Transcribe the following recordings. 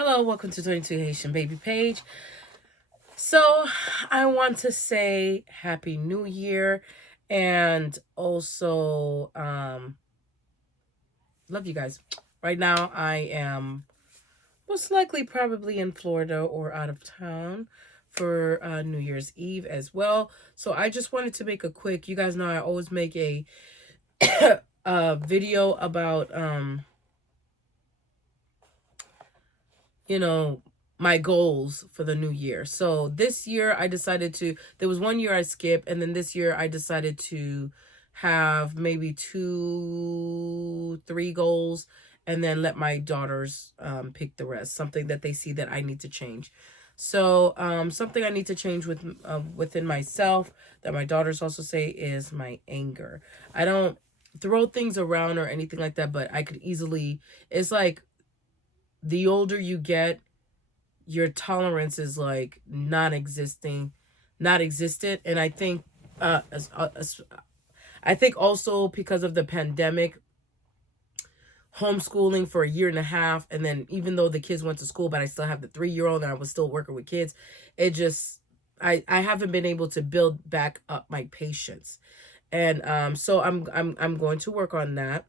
Hello, welcome to 22 Haitian Baby Page. So, I want to say Happy New Year and also love you guys. Right now, I am most likely probably in Florida or out of town for New Year's Eve as well. So, I just wanted to make a quick, you guys know I always make a video about you know, my goals for the new year. So this year I decided to, there was one year I skipped, and then this year I decided to have maybe two, three goals, and then let my daughters pick the rest, something that they see that I need to change. So something I need to change within myself that my daughters also say is my anger. I don't throw things around or anything like that, but I could easily, it's like the older you get, your tolerance is like not existent. And I think, I think also because of the pandemic, homeschooling for a year and a half, and then even though the kids went to school, but I still have the 3-year-old and I was still working with kids, it just, I haven't been able to build back up my patience. And so I'm going to work on that.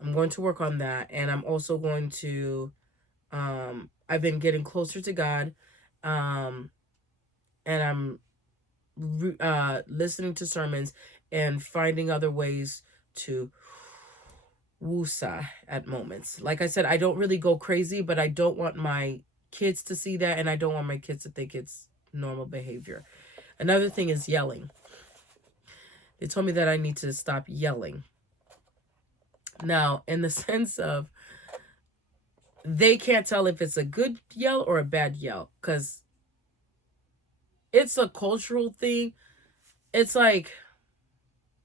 I'm going to work on that, and I'm also going to I've been getting closer to God, um and I'm listening to sermons and finding other ways to woosah at moments. Like I said, I don't really go crazy, but I don't want my kids to see that, and I don't want my kids to think it's normal behavior. Another thing is yelling. They told me that I need to stop yelling. Now, in the sense of, they can't tell if it's a good yell or a bad yell, because it's a cultural thing. It's like,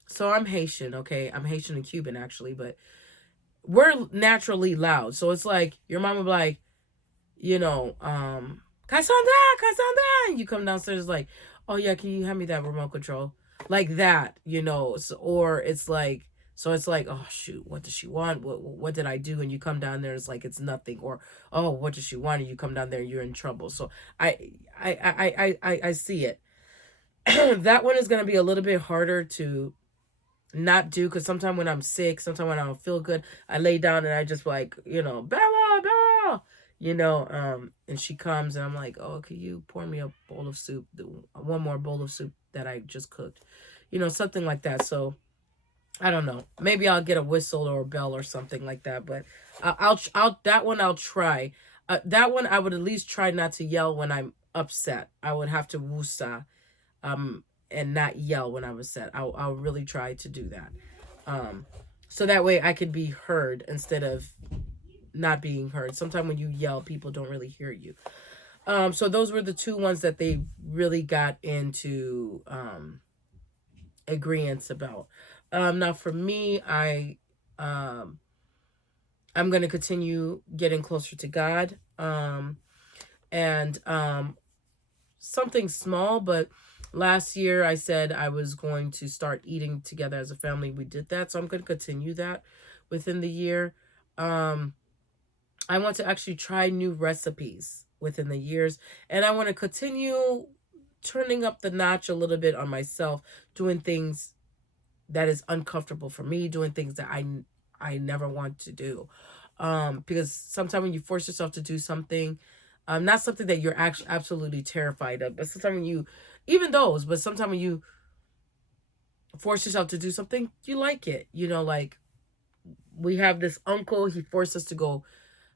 so I'm Haitian, okay? I'm Haitian and Cuban actually, but we're naturally loud. So it's like your mom would be like, Cassandra, Cassandra. And you come downstairs like, oh yeah, can you hand me that remote control? Like that, So, or it's like, so it's like, oh shoot, what does she want? What did I do? And you come down there, it's like it's nothing. Or, oh, what does she want? And you come down there, and you're in trouble. So I see it. That one is gonna be a little bit harder to not do, because sometimes when I'm sick, sometimes when I don't feel good, I lay down and I just like, Bella, Bella, and she comes and I'm like, oh, can you pour me a bowl of soup, one more bowl of soup that I just cooked, something like that. So I don't know, maybe I'll get a whistle or a bell or something like that, but I'll that one I'll try. That one I would at least try not to yell when I'm upset. I would have to woosah, um, and not yell when I'm upset. I'll really try to do that. So that way I can be heard instead of not being heard. Sometimes when you yell, people don't really hear you. So those were the two ones that they really got into agreements about. Now for me, I'm gonna continue getting closer to God. And something small, but last year I said I was going to start eating together as a family. We did that, so I'm going to continue that within the year. I want to actually try new recipes within the years, and I want to continue turning up the notch a little bit on myself, doing things that is uncomfortable for me, doing things that I never want to do. Because sometimes when you force yourself to do something, not something that you're actually absolutely terrified of, but sometimes when you, even those, but sometimes when you force yourself to do something, you like it. Like we have this uncle, he forced us to go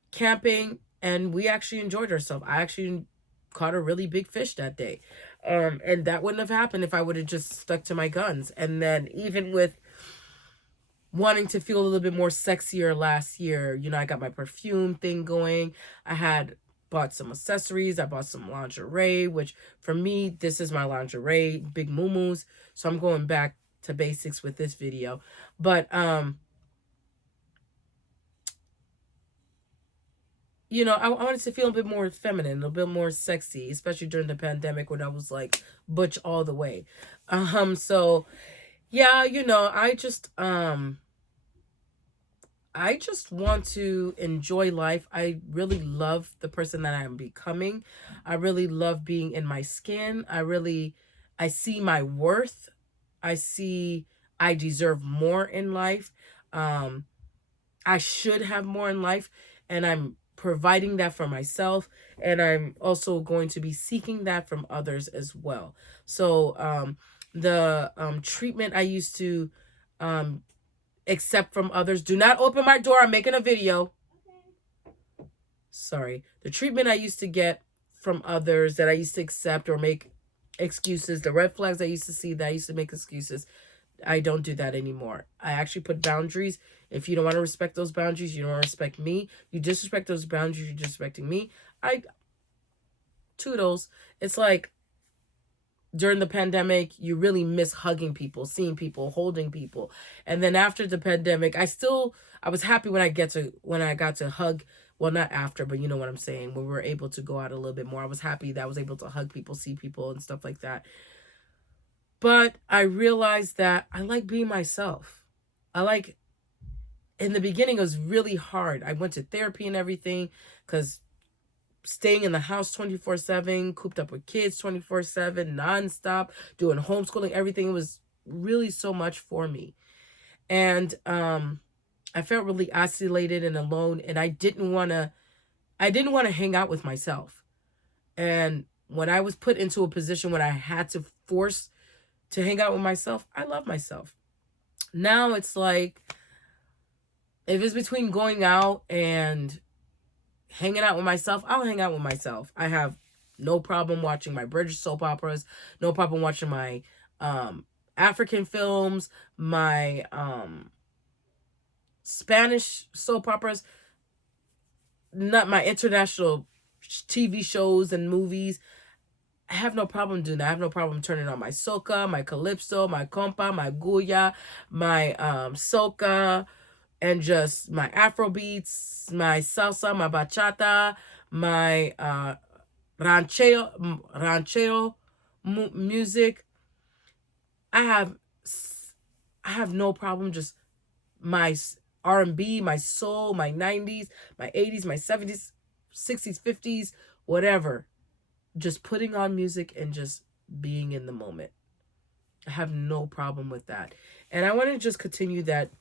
camping, and we actually enjoyed ourselves. I actually caught a really big fish that day. And that wouldn't have happened if I would have just stuck to my guns. And then even with wanting to feel a little bit more sexier last year, I got my perfume thing going. I had bought some accessories. I bought some lingerie, which for me, this is my lingerie, big muumuus. So I'm going back to basics with this video. But I wanted to feel a bit more feminine, a bit more sexy, especially during the pandemic when I was like butch all the way. So yeah, I just I just want to enjoy life. I really love the person that I am becoming. I really love being in my skin. I see my worth. I see I deserve more in life. Um, I should have more in life, and I'm providing that for myself, and I'm also going to be seeking that from others as well. So the treatment I used to um, accept from others. Do not open my door. I'm making a video. Sorry. The treatment I used to get from others that I used to accept or make excuses, the red flags I used to see that I used to make excuses, I don't do that anymore. I actually put boundaries. If you don't want to respect those boundaries, you don't want to respect me. You disrespect those boundaries, you're disrespecting me. Toodles. It's like during the pandemic, you really miss hugging people, seeing people, holding people. And then after the pandemic, I was happy when I got to hug, well, not after, but you know what I'm saying, when we were able to go out a little bit more. I was happy that I was able to hug people, see people and stuff like that. But I realized that I like being myself. In the beginning, it was really hard. I went to therapy and everything because staying in the house 24/7, cooped up with kids 24/7, nonstop, doing homeschooling, everything was really so much for me. And I felt really isolated and alone, and I didn't want to hang out with myself. And when I was put into a position when I had to force to hang out with myself, I love myself. Now it's like, if it's between going out and hanging out with myself, I'll hang out with myself. I have no problem watching my British soap operas, no problem watching my African films, my Spanish soap operas, not my international TV shows and movies. I have no problem doing that. I have no problem turning on my soca, my calypso, my compa, my guya, my soca, and just my Afro beats, my salsa, my bachata, my ranchero music. I have no problem just my R&B, my soul, my 90s, my 80s, my 70s, 60s, 50s, whatever. Just putting on music and just being in the moment. I have no problem with that. And I want to just continue that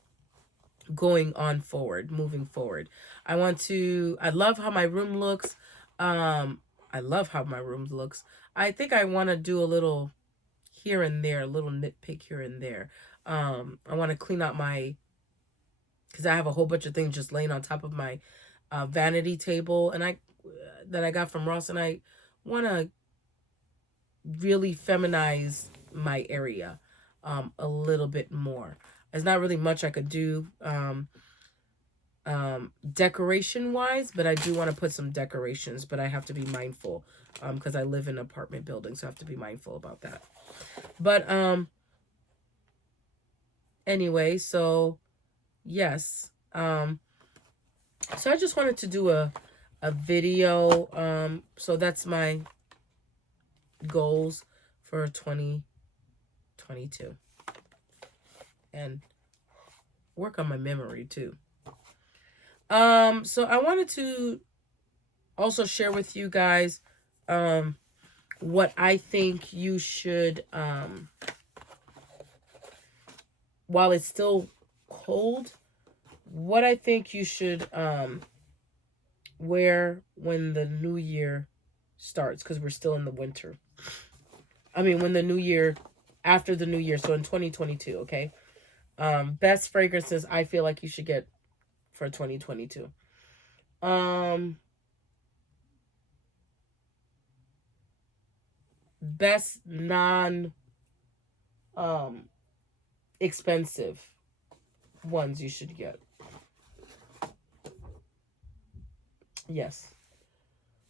going on forward, moving forward. I love how my room looks. I love how my room looks. I think I want to do a little here and there, a little nitpick here and there. I want to clean out because I have a whole bunch of things just laying on top of my vanity table, and that I got from Ross, and I want to really feminize my area a little bit more. There's not really much I could do decoration wise, but I do want to put some decorations, but I have to be mindful because I live in an apartment building, so I have to be mindful about that. But anyway, so yes, so I just wanted to do a video. So that's my goals for 2022, and work on my memory too. So I wanted to also share with you guys what I think you should while it's still cold, what I think you should wear when the new year starts, because we're still in the winter. I mean, when the new year, after the new year, so in 2022, okay? Best fragrances I feel like you should get for 2022. Best non expensive ones you should get. Yes.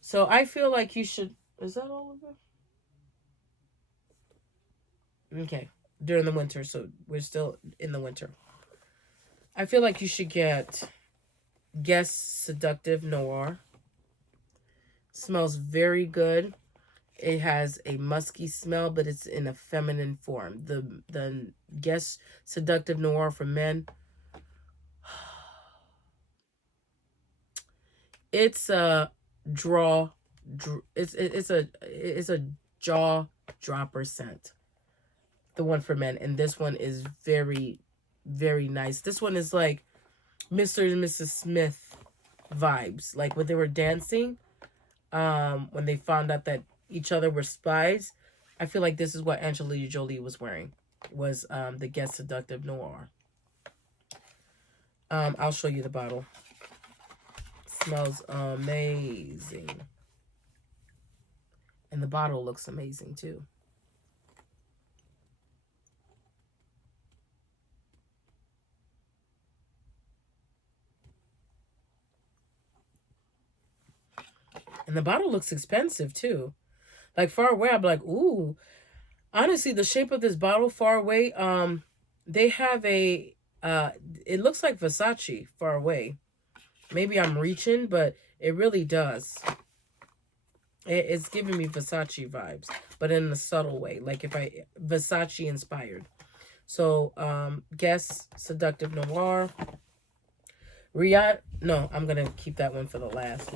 So I feel like you should, is that all of it? Okay. During the winter, so we're still in the winter. I feel like you should get Guess Seductive Noir. Smells very good. It has a musky smell, but it's in a feminine form. The Guess Seductive Noir for men. It's a it's a jaw dropper scent. The one for men, and this one is very, very nice. This one is like Mr. and Mrs. Smith vibes, like when they were dancing, when they found out that each other were spies. I feel like this is what Angelina Jolie was wearing, was the Guess Seductive Noir. I'll show you the bottle. Smells amazing. And the bottle looks amazing too. And the bottle looks expensive too. Like far away, I'm like, ooh. Honestly, the shape of this bottle far away, they have a it looks like Versace far away. Maybe I'm reaching, but it really does. It's giving me Versace vibes, but in a subtle way, like if I Versace inspired. So, Guess Seductive Noir. Riyadh. No, I'm gonna keep that one for the last,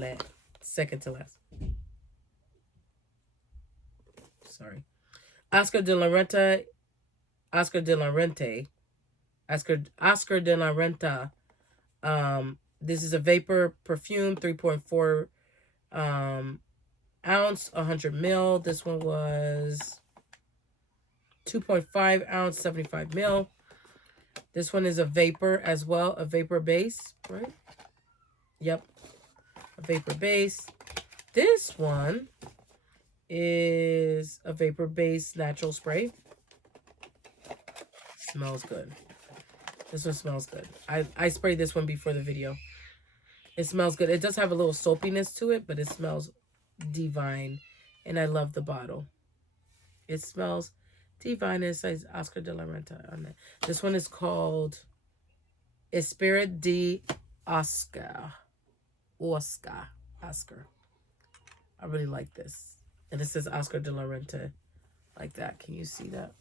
second to last. Sorry, Oscar de la Renta. Oscar de la Renta. Oscar de la Renta. This is a vapor perfume, 3.4 ounce, 100 ml. This one was 2.5 ounce, 75 ml. This one is a vapor as well, a vapor base, right? Yep, a vapor base. This one is a vapor base natural spray. Smells good. This one smells good. I sprayed this one before the video. It smells good. It does have a little soapiness to it, but it smells divine. And I love the bottle. It smells divine. It says Oscar de la Renta on it. This one is called Esprit de Oscar. Oscar. I really like this. And it says Oscar de la Renta like that. Can you see that?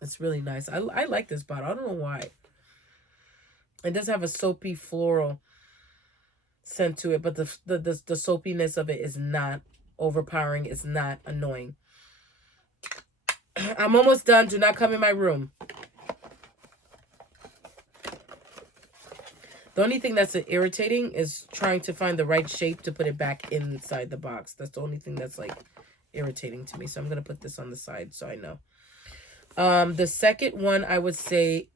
It's really nice. I like this bottle. I don't know why. It does have a soapy floral scent to it, but the soapiness of it is not overpowering. It's not annoying. I'm almost done. Do not come in my room. The only thing that's irritating is trying to find the right shape to put it back inside the box. That's the only thing that's like irritating to me. So I'm going to put this on the side so I know. The second one I would say,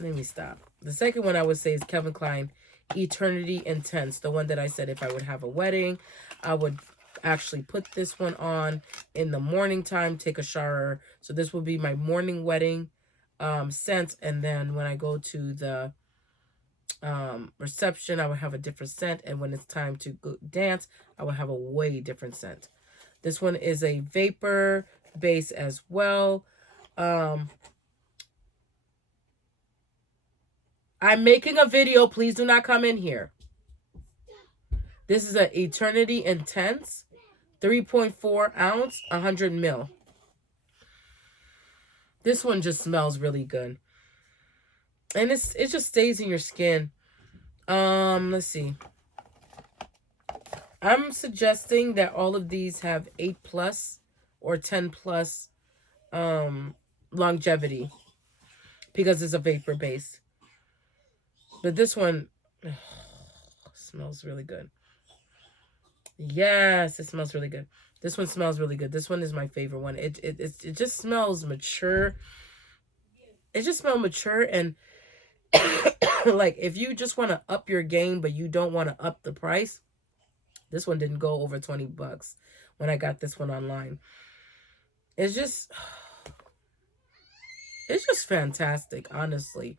let me stop. The second one I would say is Calvin Klein Eternity Intense. The one that I said if I would have a wedding, I would actually put this one on in the morning time, take a shower. So this will be my morning wedding scent. And then when I go to the reception, I would have a different scent. And when it's time to go dance, I would have a way different scent. This one is a vapor base as well. I'm making a video. Please do not come in here. This is an Eternity Intense, 3.4 ounce, 100 ml. This one just smells really good. And it just stays in your skin. Let's see. I'm suggesting that all of these have 8+ or 10+ longevity because it's a vapor base. But this one smells really good. Yes, it smells really good. This one smells really good. This one is my favorite one. It just smells mature. It just smells mature and like if you just want to up your game but you don't want to up the price, this one didn't go over $20 when I got this one online. It's just fantastic, honestly.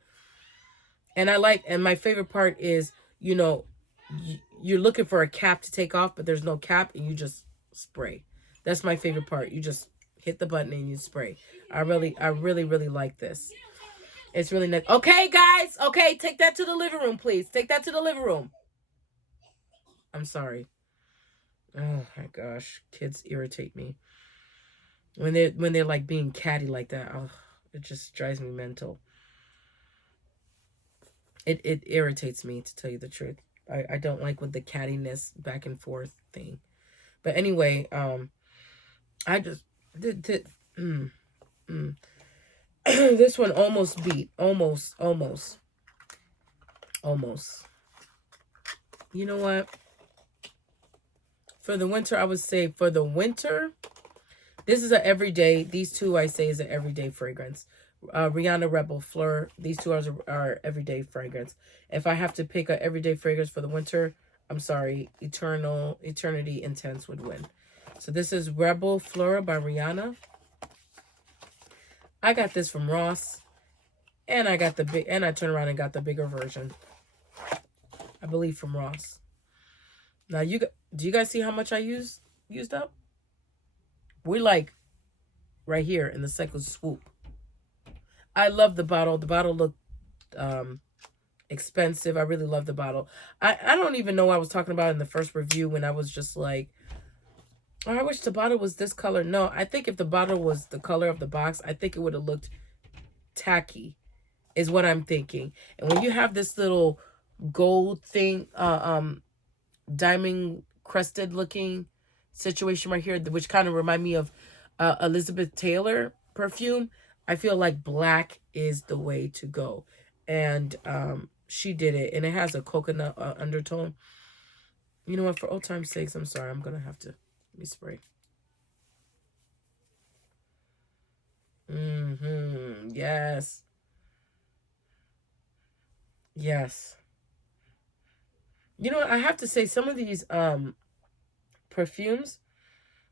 And and my favorite part is, you know, you're looking for a cap to take off, but there's no cap and you just spray. That's my favorite part. You just hit the button and you spray. I really like this. It's really nice. Okay, guys. Okay, take that to the living room, please. Take that to the living room. I'm sorry. Oh my gosh, kids irritate me when they're like being catty like that. Oh, it just drives me mental. It irritates me, to tell you the truth. I don't like with the cattiness back and forth thing. But anyway, I just did this one almost beat. Almost. You know what? For the winter, I would say for the winter, this is an everyday. These two I say is an everyday fragrance. Rihanna Rebel Fleur. These two are everyday fragrance. If I have to pick an everyday fragrance for the winter, I'm sorry, Eternity Intense would win. So this is Rebel Fleur by Rihanna. I got this from Ross, and I got the big, and I turned around and got the bigger version. I believe from Ross. Now do you guys see how much I used up? We're like right here in the second swoop. I love the bottle. The bottle looked expensive. I really love the bottle. I don't even know what I was talking about in the first review when I was just like, oh, I wish the bottle was this color. No, I think if the bottle was the color of the box, I think it would have looked tacky, is what I'm thinking. And when you have this little gold thing, diamond crested looking situation right here, which kind of remind me of Elizabeth Taylor perfume, I feel like black is the way to go. And she did it, and it has a coconut undertone. You know what, for old time's sakes, I'm sorry, I'm gonna have to, let me spray. Yes. Yes. You know what, I have to say, some of these perfumes,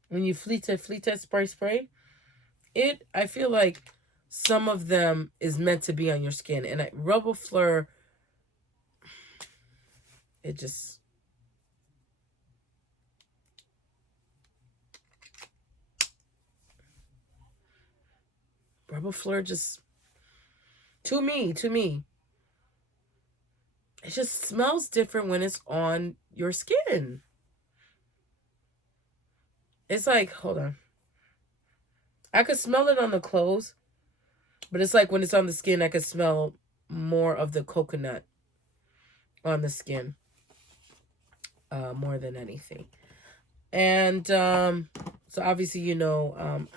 when you fleet spray, I feel like some of them is meant to be on your skin. And Rebel Fleur, it just, Rebel Fleur just, to me, it just smells different when it's on your skin. It's like, hold on. I could smell it on the clothes, but it's like when it's on the skin, I could smell more of the coconut on the skin, more than anything. And so obviously, you know,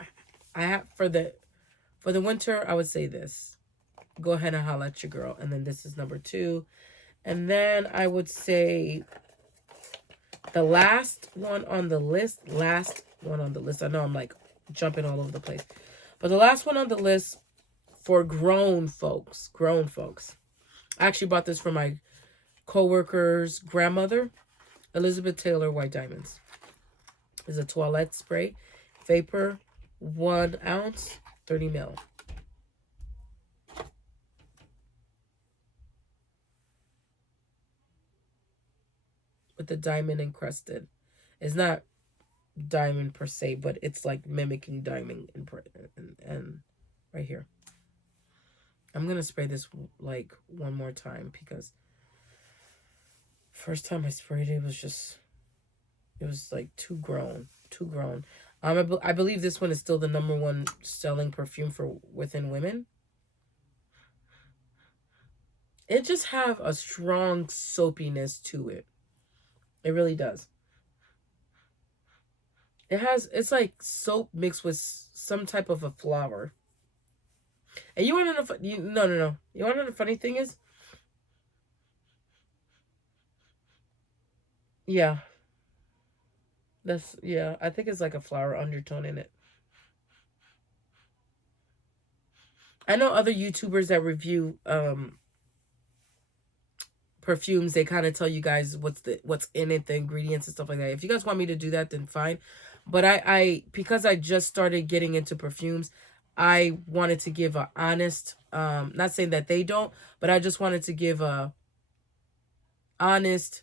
I have for the winter, I would say this. Go ahead and holla at your girl. And then this is number 2. And then I would say the last one on the list. I know I'm like jumping all over the place. But the last one on the list for grown folks. I actually bought this for my co-worker's grandmother. Elizabeth Taylor White Diamonds. It's a toilette spray. Vapor, 1 ounce, 30 ml. With the diamond encrusted. It's not diamond per se, but it's like mimicking diamond and right here. I'm gonna spray this like one more time because first time I sprayed it was like too grown. I believe this one is still the #1 selling perfume for within women. It just have a strong soapiness to it. It really does. It's like soap mixed with some type of a flower. And you want to know, no. You want to know the funny thing is? Yeah. I think it's like a flower undertone in it. I know other YouTubers that review perfumes, they kind of tell you guys what's in it, the ingredients and stuff like that. If you guys want me to do that, then fine. But I because I just started getting into perfumes, I wanted to give a honest, not saying that they don't, but I just wanted to give a honest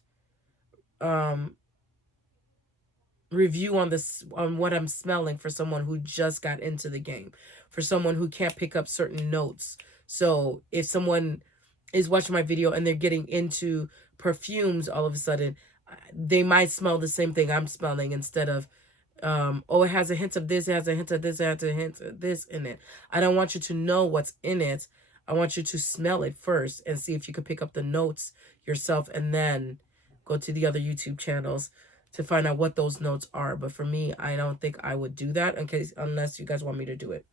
review on what I'm smelling for someone who just got into the game, for someone who can't pick up certain notes. So if someone is watching my video and they're getting into perfumes, all of a sudden they might smell the same thing I'm smelling instead of oh, it has a hint of this, it has a hint of this, it has a hint of this in it. I don't want you to know what's in it. I want you to smell it first and see if you can pick up the notes yourself, and then go to the other YouTube channels to find out what those notes are. But for me, I don't think I would do that unless you guys want me to do it.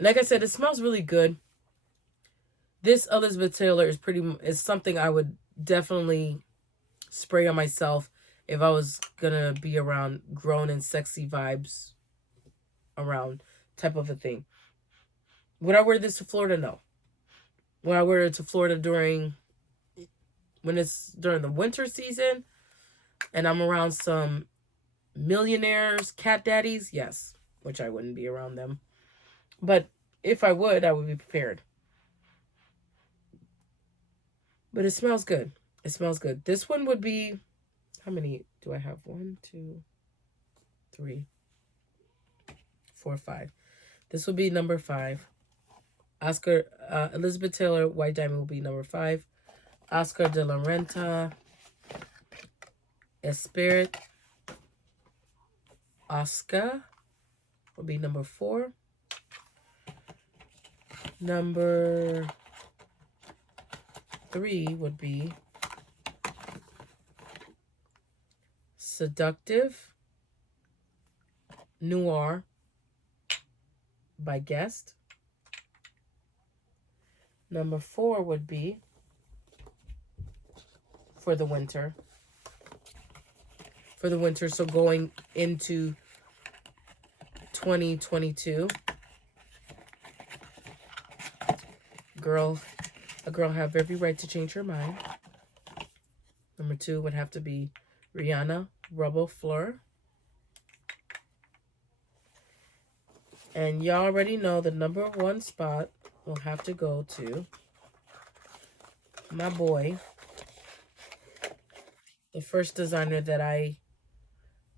Like I said, it smells really good. This Elizabeth Taylor is something I would definitely spray on myself if I was gonna be around grown and sexy vibes around type of a thing. Would I wear this to Florida? No. Would I wear it to Florida when it's during the winter season and I'm around some millionaires, cat daddies? Yes, which I wouldn't be around them. But if I would be prepared. But it smells good. It smells good. This one would be, how many do I have? 1, 2, 3, 4, 5. This will be number 5. Elizabeth Taylor White Diamond will be number 5. Oscar de la Renta Esprit Oscar will be number 4. Number 3 would be Seductive Noir by Guest. Number 4 would be For the Winter. For the winter, so going into 2022. A girl have every right to change her mind. Number 2 would have to be Rihanna Rebel Fleur. And y'all already know the number 1 spot will have to go to my boy. The first designer that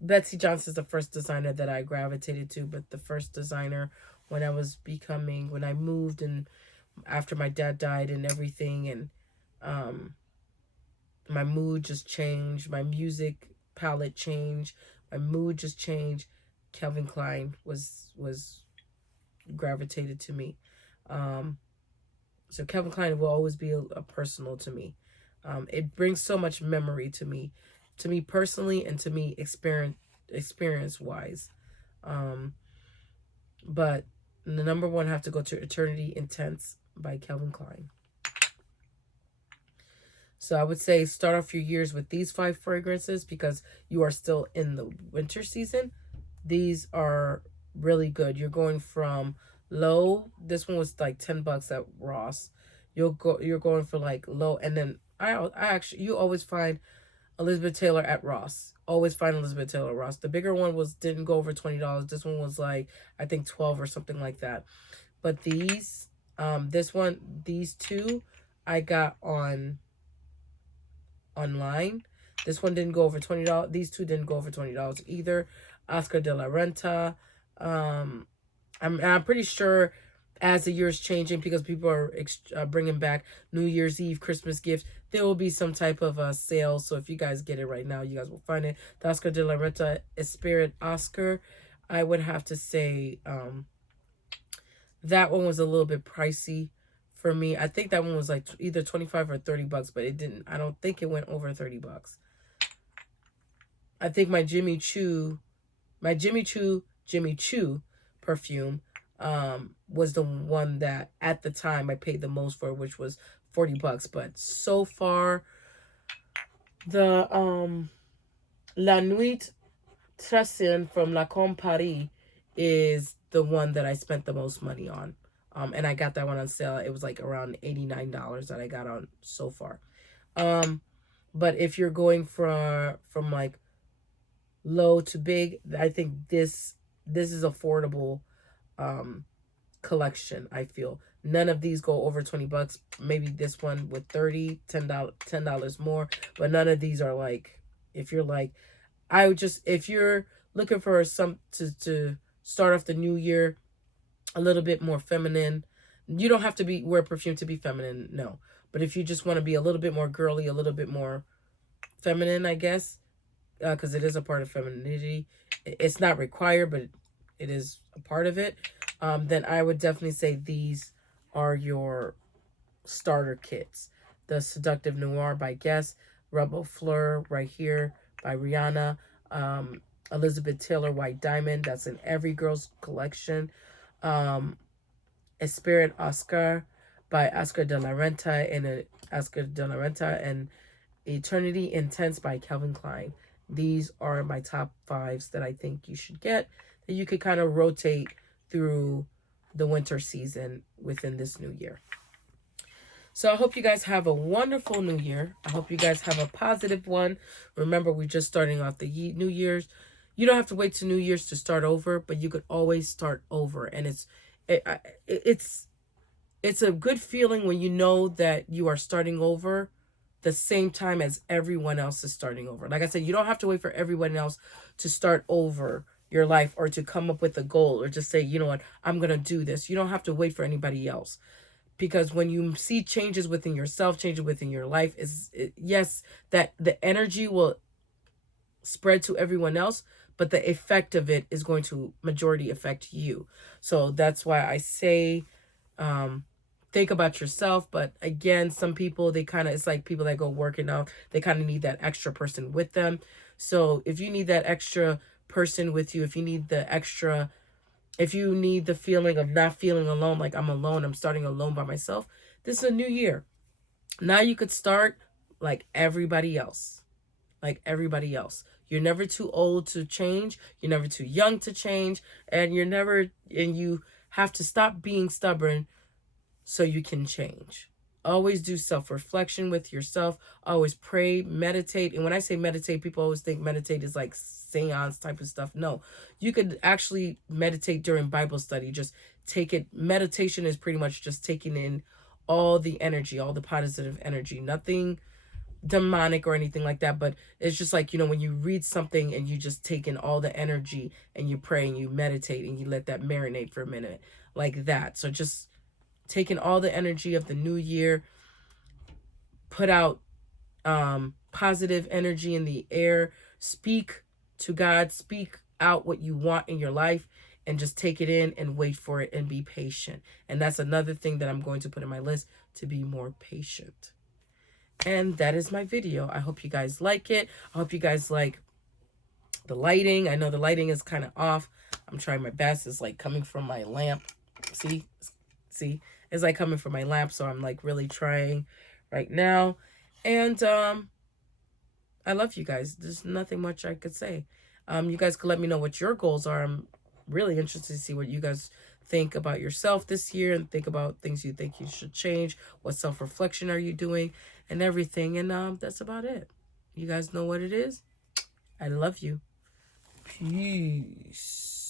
Betsey Johnson's the first designer that I gravitated to, but the first designer when I moved and after my dad died and everything, and my mood just changed, my music palette changed, my mood just changed. Calvin Klein was gravitated to me. So Calvin Klein will always be a personal to me. It brings so much memory to me personally, and to me experience wise. But the number 1 have to go to Eternity Intense by Calvin Klein. So I would say start off your years with these 5 fragrances because you are still in the winter season. These are really good. You're going from low. This one was like $10 at Ross. You're going for like low, and then you always find Elizabeth Taylor at Ross. Always find Elizabeth Taylor at Ross. The bigger one didn't go over $20. This one was like, I think 12 or something like that. But these 2 I got online. This one didn't go over $20. These 2 didn't go over $20 either. Oscar de la Renta. I'm pretty sure as the year's changing, because people are bringing back New Year's Eve, Christmas gifts, there will be some type of sale. So if you guys get it right now, you guys will find it. The Oscar de la Renta Esprit Oscar, I would have to say that one was a little bit pricey for me. I think that one was like either 25 or $30, but I don't think it went over $30. I think my Jimmy Choo perfume was the one that at the time I paid the most for, which was $40. But so far, the La Nuit Tressin from Lacombe Paris is the one that I spent the most money on. And I got that one on sale. It was like around $89 that I got on so far. But if you're going from like low to big, I think this is affordable collection. I feel none of these go over $20. Maybe this one with $10 more, but none of these are like, if you're like, if you're looking for to start off the new year a little bit more feminine, you don't have to wear perfume to be feminine, no. But if you just want to be a little bit more girly, a little bit more feminine, I guess, because it is a part of femininity. It's not required, but it is a part of it. then I would definitely say these are your starter kits. The Seductive Noir by Guess, Rebel Fleur right here by Rihanna, Elizabeth Taylor White Diamond, that's in every girl's collection, Esprit Oscar by Oscar de la Renta and Eternity Intense by Calvin Klein. These are my top 5s that I think you should get, that you could kind of rotate through the winter season within this new year. So I hope you guys have a wonderful new year. I hope you guys have a positive one. Remember, we're just starting off the New Year's. You don't have to wait to New Year's to start over, but you could always start over. And it's a good feeling when you know that you are starting over the same time as everyone else is starting over. Like I said, you don't have to wait for everyone else to start over your life or to come up with a goal or just say, you know what, I'm going to do this. You don't have to wait for anybody else. Because when you see changes within yourself, changes within your life, yes, that the energy will spread to everyone else, but the effect of it is going to majority affect you. So that's why I say, think about yourself. But again, some people, it's like people that go working out, they kind of need that extra person with them. So if you need that extra person with you, if you need the feeling of not feeling alone, like I'm alone, I'm starting alone by myself, this is a new year. Now you could start like everybody else. Like everybody else. You're never too old to change. You're never too young to change. And you have to stop being stubborn so you can change. Always do self-reflection with yourself. Always pray, meditate. And when I say meditate, people always think meditate is like seance type of stuff. No, you could actually meditate during Bible study. Just take it. Meditation is pretty much just taking in all the energy, all the positive energy. Nothing demonic or anything like that, but it's just like, when you read something and you just take in all the energy and you pray and you meditate and you let that marinate for a minute, like that. So just taking all the energy of the new year, put out positive energy in the air, speak to God, speak out what you want in your life, and just take it in and wait for it and be patient. And that's another thing that I'm going to put in my list, to be more patient. And that is my video. I hope you guys like it. I hope you guys like the lighting. I know the lighting is kind of off. I'm trying my best. It's like coming from my lamp. See? It's like coming from my lamp, so I'm like really trying right now. And I love you guys. There's nothing much I could say. You guys could let me know what your goals are. I'm really interested to see what you guys think about yourself this year and think about things you think you should change. What self-reflection are you doing and everything. And that's about it. You guys know what it is. I love you. Peace.